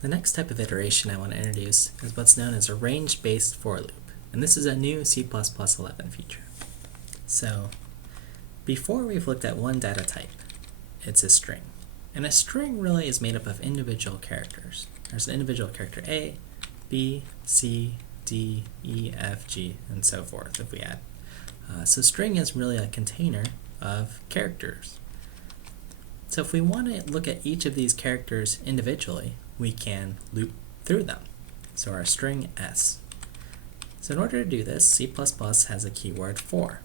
The next type of iteration I want to introduce is what's known as a range-based for loop, and this is a new C++11 feature. So before we've looked at one data type, it's a string. And a string really is made up of individual characters. There's an individual character A, B, C, D, E, F, G, and so forth if we add. So string is really a container of characters. So if we want to look at each of these characters individually, we can loop through them. So our string S. So in order to do this, C++ has a keyword for.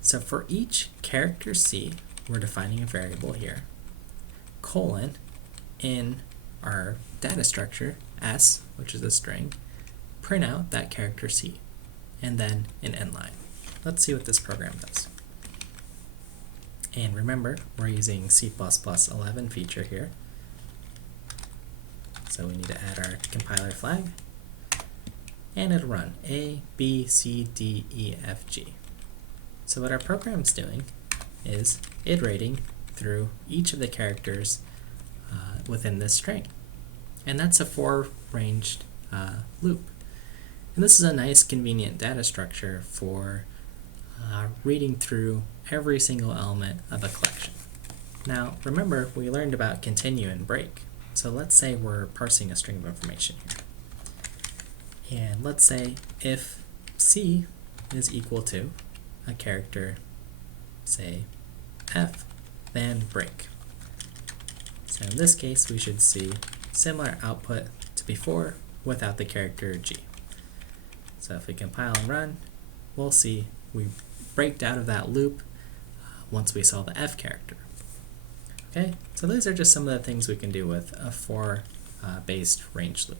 So for each character C, we're defining a variable here, colon, in our data structure, S, which is a string, print out that character C, and then an end line. Let's see what this program does. And remember, we're using C++11 feature here. So we need to add our compiler flag, and it'll run A, B, C, D, E, F, G. So what our program's doing is iterating through each of the characters within this string. And that's a for-ranged loop. And this is a nice, convenient data structure for reading through every single element of a collection. Now, remember, we learned about continue and break. So let's say we're parsing a string of information here. And let's say if C is equal to a character, say, F, then break. So in this case, we should see similar output to before without the character G. So if we compile and run, we'll see we breaked out of that loop once we saw the F character. Okay, so those are just some of the things we can do with a for-based range loop.